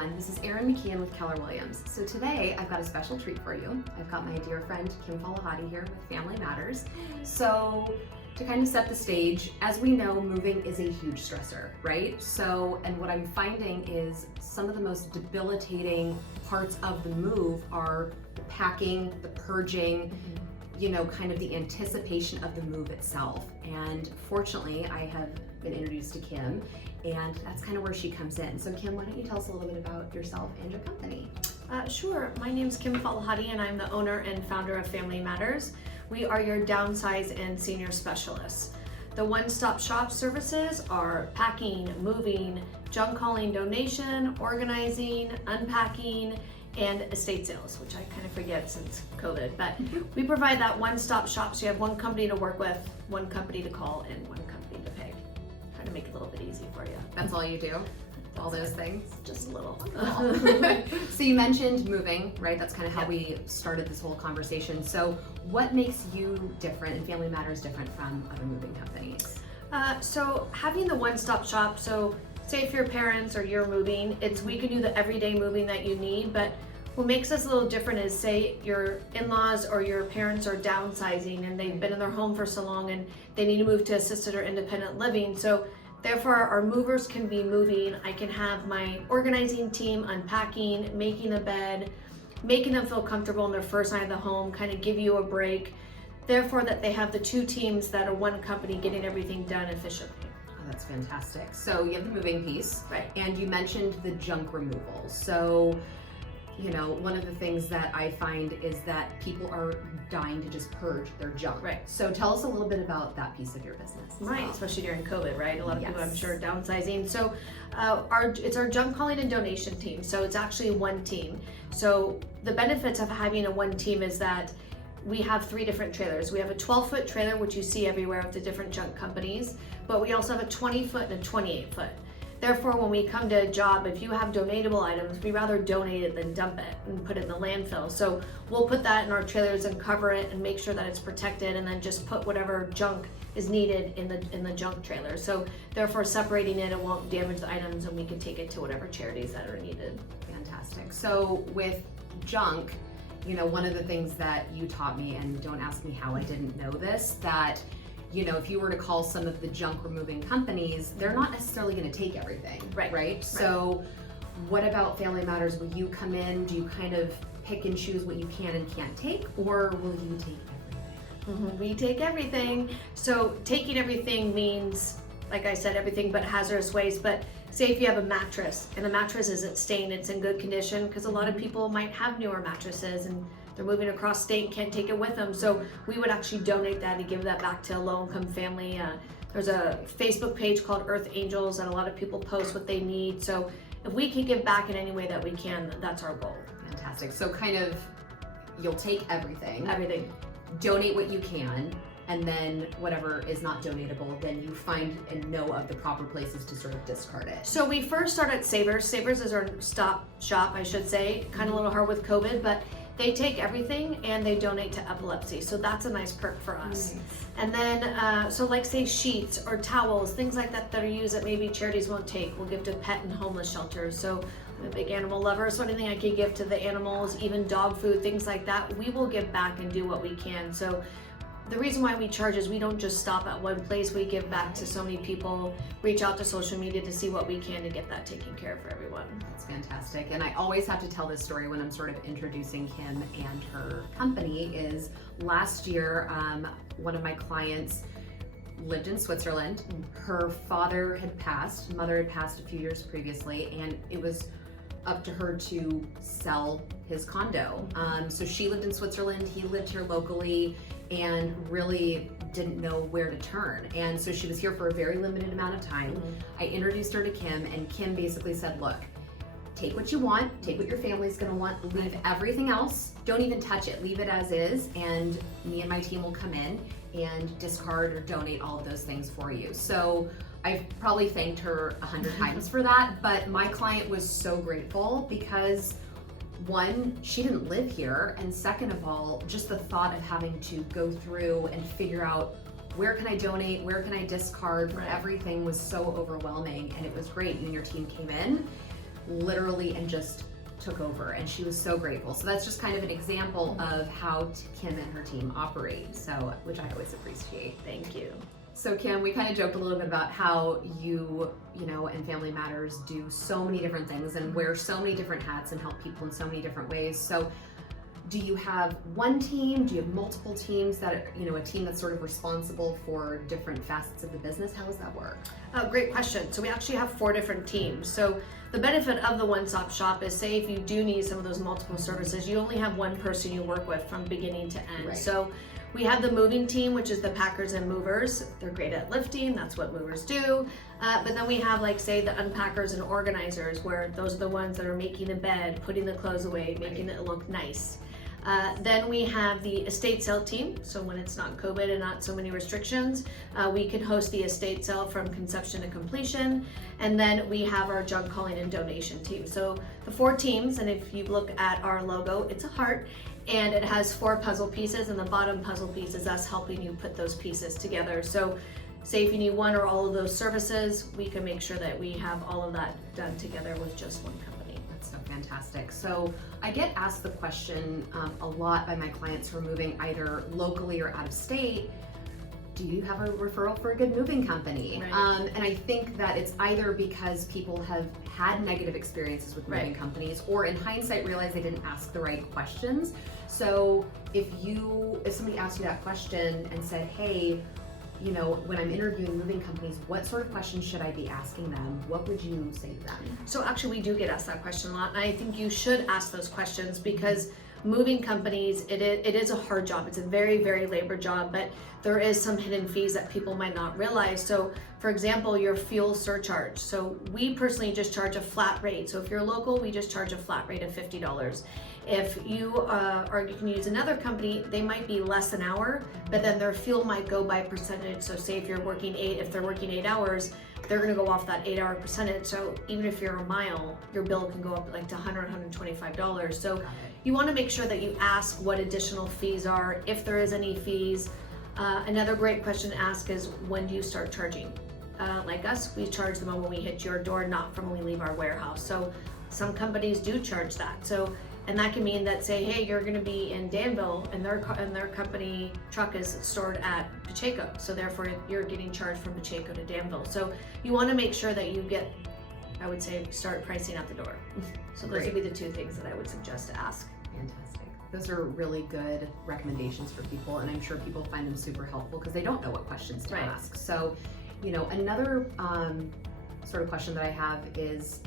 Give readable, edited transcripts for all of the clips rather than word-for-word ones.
everyone. This is Erin McKeon with Keller Williams. So today I've got a special treat for you. I've got my dear friend Kim Falahati here with Family Matters. So to kind of set the stage, as we know, moving is a huge stressor, right? And what I'm finding is some of the most debilitating parts of the move are the packing, the purging, kind of the anticipation of the move itself. And fortunately, I have been introduced to Kim, and that's kind of where she comes in. So Kim, why don't you tell us a little bit about yourself and your company? Sure. My name's Kim Falahati, and I'm the owner and founder of Family Matters. We are your downsize and senior specialists. The one-stop shop services are packing, moving, junk hauling, donation, organizing, unpacking, and estate sales, which I kind of forget since COVID. But we provide that one-stop shop, so you have one company to work with, one company to call, and one company to pay. Trying to make it a little bit easy for you. That's all you do? All those things? Just a little. So you mentioned moving, right? That's kind of how we started this whole conversation. So what makes you different and Family Matters different from other moving companies? So having the one-stop shop, so say if your parents or you're moving, we can do the everyday moving that you need, but what makes us a little different is say your in-laws or your parents are downsizing and they've been in their home for so long and they need to move to assisted or independent living. So therefore our movers can be moving. I can have my organizing team unpacking, making the bed, making them feel comfortable in their first night of the home, kind of give you a break. Therefore that they have the two teams that are one company getting everything done efficiently. That's fantastic. So you have the moving piece, right? And you mentioned the junk removal. So, one of the things that I find is that people are dying to just purge their junk. Right. So tell us a little bit about that piece of your business. Right, especially during COVID, right? A lot of people, I'm sure, are downsizing. So it's our junk hauling and donation team. So it's actually one team. So the benefits of having a one team is that we have 3 different trailers. We have a 12-foot trailer, which you see everywhere with the different junk companies, but we also have a 20-foot and a 28-foot. Therefore, when we come to a job, if you have donatable items, we rather donate it than dump it and put it in the landfill. So we'll put that in our trailers and cover it and make sure that it's protected, and then just put whatever junk is needed in the junk trailer. So therefore, separating it won't damage the items, and we can take it to whatever charities that are needed. Fantastic. So with junk, one of the things that you taught me, and don't ask me how I didn't know this, that if you were to call some of the junk removing companies, they're not necessarily going to take everything, right? So what about Family Matters? Will you come in, do you kind of pick and choose what you can and can't take, or will you take everything? We take everything. So taking everything means, like I said, everything but hazardous waste. But say if you have a mattress and the mattress isn't stained, it's in good condition, because a lot of people might have newer mattresses and they're moving across state and can't take it with them. So we would actually donate that and give that back to a low-income family. There's a Facebook page called Earth Angels that a lot of people post what they need. So if we can give back in any way that we can, that's our goal. Fantastic. So kind of, you'll take everything. Everything. Donate what you can, and then whatever is not donatable, then you find and know of the proper places to sort of discard it. So we first started at Savers. Savers is our stop shop, I should say. Kind of a little hard with COVID, but they take everything and they donate to epilepsy. So that's a nice perk for us. Nice. And then, so like say sheets or towels, things like that that are used that maybe charities won't take, we'll give to pet and homeless shelters. So I'm a big animal lover, so anything I could give to the animals, even dog food, things like that, we will give back and do what we can. So the reason why we charge is we don't just stop at one place. We give back to so many people, reach out to social media to see what we can to get that taken care of for everyone. That's fantastic. And I always have to tell this story when I'm sort of introducing Kim and her company. Is last year, one of my clients lived in Switzerland. Her father had passed, mother had passed a few years previously, and it was up to her to sell his condo. So she lived in Switzerland, he lived here locally, and really didn't know where to turn. And so she was here for a very limited amount of time. I introduced her to Kim, and Kim basically said, look, take what you want, take what your family's gonna want, leave everything else, don't even touch it, leave it as is, and me and my team will come in and discard or donate all of those things for you. So I've probably thanked her 100 times for that, but my client was so grateful because one, she didn't live here, and second of all, just the thought of having to go through and figure out where can I donate, where can I discard, everything was so overwhelming, and it was great. And then your team came in, literally and just took over, and she was so grateful. So that's just kind of an example of how Kim and her team operate, so which I always appreciate. Thank you. So Kim, we kind of joked a little bit about how you and Family Matters do so many different things and wear so many different hats and help people in so many different ways. So do you have one team? Do you have multiple teams that, a team that's sort of responsible for different facets of the business? How does that work? Great question. So we actually have 4 different teams. So the benefit of the one-stop shop is, say if you do need some of those multiple services, you only have one person you work with from beginning to end. Right. So we have the moving team, which is the packers and movers. They're great at lifting, that's what movers do. But then we have, like, say, the unpackers and organizers, where those are the ones that are making the bed, putting the clothes away, making it look nice. Then we have the estate sale team. So when it's not COVID and not so many restrictions, we can host the estate sale from conception to completion. And then we have our junk calling and donation team. So the 4 teams, and if you look at our logo, it's a heart, and it has 4 puzzle pieces, and the bottom puzzle piece is us helping you put those pieces together. So say if you need one or all of those services, we can make sure that we have all of that done together with just one company. That's so fantastic. So I get asked the question a lot by my clients who are moving either locally or out of state. Do you have a referral for a good moving company? Right. And I think that it's either because people have had negative experiences with moving companies, or in hindsight realize they didn't ask the right questions. So if somebody asked you that question and said, hey, when I'm interviewing moving companies, what sort of questions should I be asking them? What would you say to them? So actually we do get asked that question a lot, and I think you should ask those questions, because moving companies, it is a hard job. It's a very, very labor job, but there is some hidden fees that people might not realize. So for example, your fuel surcharge. So we personally just charge a flat rate. So if you're local, we just charge a flat rate of $50. If you you can use another company, they might be less an hour, but then their fuel might go by percentage. So say if they're working 8 hours, they're gonna go off that 8-hour percentage. So even if you're a mile, your bill can go up like to $100, $125. So you wanna make sure that you ask what additional fees are, if there is any fees. Another great question to ask is, when do you start charging? Like us, we charge the moment we hit your door, not from when we leave our warehouse. So some companies do charge that. So, and that can mean that, say, hey, you're gonna be in Danville and their company truck is stored at Pacheco. So therefore you're getting charged from Pacheco to Danville. So you wanna make sure that you get, I would say, start pricing at the door. So those would be the 2 things that I would suggest to ask. Fantastic. Those are really good recommendations for people, and I'm sure people find them super helpful because they don't know what questions to ask. So, another sort of question that I have is,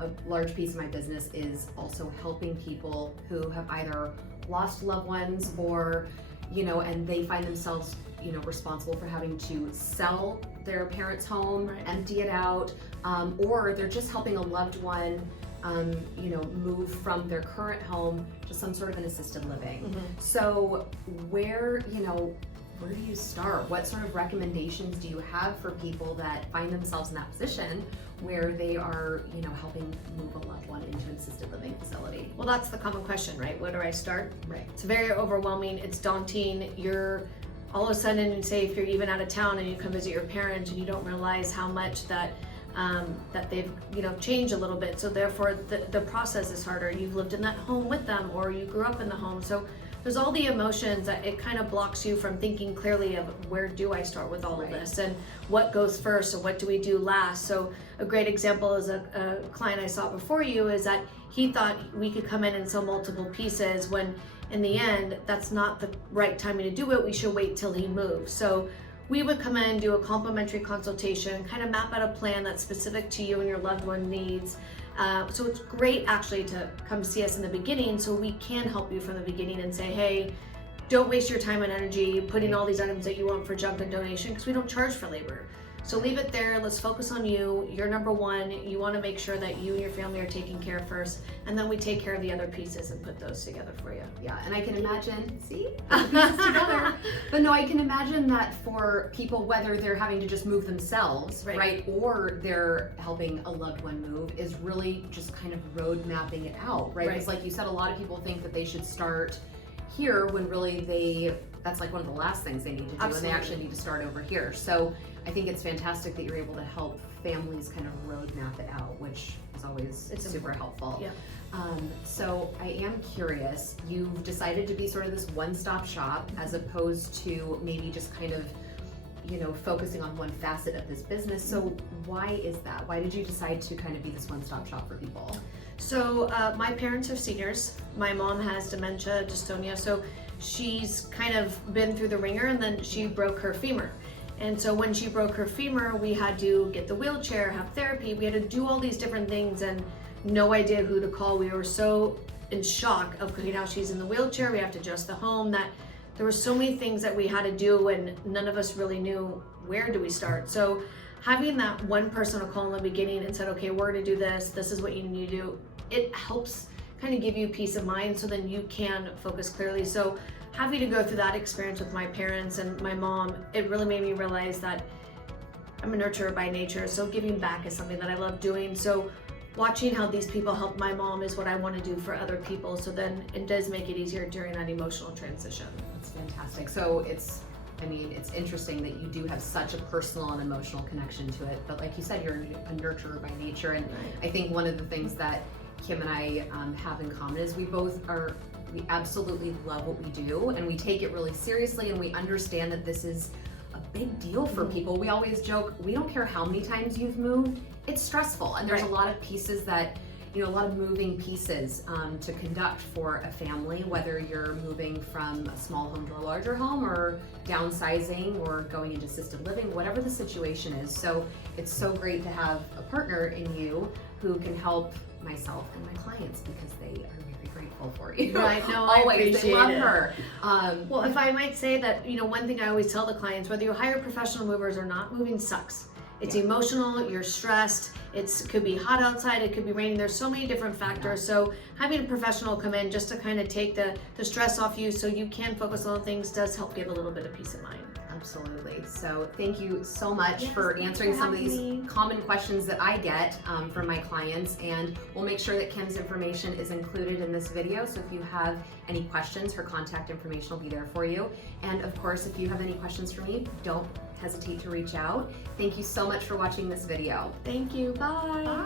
a large piece of my business is also helping people who have either lost loved ones or, and they find themselves, responsible for having to sell their parents' home, empty it out, or they're just helping a loved one move from their current home to some sort of an assisted living. So where do you start? What sort of recommendations do you have for people that find themselves in that position where they are, helping move a loved one into an assisted living facility? Well, that's the common question, right? Where do I start? Right. It's very overwhelming. It's daunting. You're all of a sudden, say if you're even out of town and you come visit your parents and you don't realize how much that they've changed a little bit, so therefore the process is harder. You've lived in that home with them, or you grew up in the home, so there's all the emotions that it kind of blocks you from thinking clearly of, where do I start with all of this, and what goes first, and what do we do last. So a great example is a client I saw before you, is that he thought we could come in and sell multiple pieces, when in the end that's not the right timing to do it. We should wait till he moves. So we would come in and do a complimentary consultation, kind of map out a plan that's specific to you and your loved one needs. So it's great actually to come see us in the beginning, so we can help you from the beginning and say, hey, don't waste your time and energy putting all these items that you want for junk and donation, because we don't charge for labor. So leave it there. Let's focus on you. You're number one. You want to make sure that you and your family are taken care of first, and then we take care of the other pieces and put those together for you. Yeah, and I can imagine, put the pieces together. But no, I can imagine that for people, whether they're having to just move themselves, right, or they're helping a loved one move, is really just kind of road mapping it out, right? Because like you said, a lot of people think that they should start here when really that's like one of the last things they need to do. Absolutely. And they actually need to start over here. So I think it's fantastic that you're able to help families kind of roadmap it out, which is always super helpful. Yeah. So I am curious, you've decided to be sort of this one-stop shop as opposed to maybe just kind of, you know, focusing on one facet of this business. So why is that? Why did you decide to kind of be this one-stop shop for people? So my parents are seniors. My mom has dementia, dystonia, so she's kind of been through the ringer, and then she broke her femur. And so when she broke her femur, we had to get the wheelchair, have therapy, we had to do all these different things, and no idea who to call. We were so in shock of, okay, now she's in the wheelchair, we have to adjust the home, that there were so many things that we had to do, and none of us really knew where do we start. So having that one person to call in the beginning and said, okay, we're gonna do this, this is what you need to do, it helps kind of give you peace of mind, so then you can focus clearly. So having to go through that experience with my parents and my mom, it really made me realize that I'm a nurturer by nature, so giving back is something that I love doing. So watching how these people help my mom is what I want to do for other people, so then it does make it easier during that emotional transition. That's fantastic. So it's interesting that you do have such a personal and emotional connection to it, but like you said, you're a nurturer by nature. And I think one of the things that Kim and I have in common is we absolutely love what we do, and we take it really seriously, and we understand that this is a big deal for people. We always joke, we don't care how many times you've moved, it's stressful, and there's a lot of pieces that, you know, a lot of moving pieces to conduct for a family, whether you're moving from a small home to a larger home, or downsizing, or going into assisted living, whatever the situation is. So it's so great to have a partner in you who can help myself and my clients, because they are very grateful for you. Right, no, always, I they love appreciate it. her. Well, if I might say that, you know, one thing I always tell the clients, whether you hire professional movers or not, moving sucks. It's emotional, you're stressed, it could be hot outside, it could be raining, there's so many different factors. So having a professional come in just to kind of take the stress off you so you can focus on things does help give a little bit of peace of mind. Absolutely. So thank you so much for answering some of these common questions that I get from my clients, and we'll make sure that Kim's information is included in this video. So if you have any questions, her contact information will be there for you. And of course, if you have any questions for me, don't hesitate to reach out. Thank you so much for watching this video. Thank you. Bye.